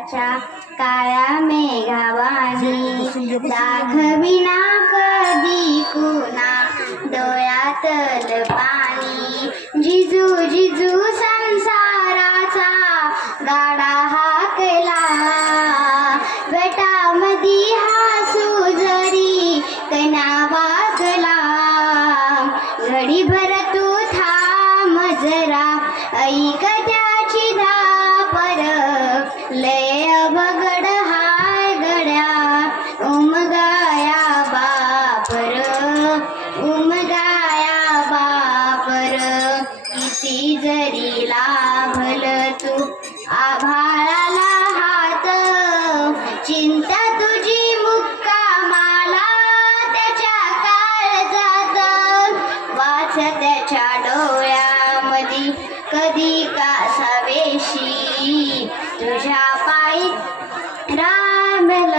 काळ्या मेघावानी दाखविना कधी कुणा डोळ्यातल पाणी जिजू जिजू संसाराचा गाडा हाकला गटामधी हासू जरी कना वागला घडीभर तू थांब जरा ऐक त्याची धापर लय अवघड हाय गड्या उमगाया बापर उमगाया बापर किती जरी लाभल तू आभाळाला हात चिंता तुझी मुक्कामाला त्याच्या काळजात वाच त्याच्या डोळ्यामधी कधी कासावेशी तुझ्या पायी रामल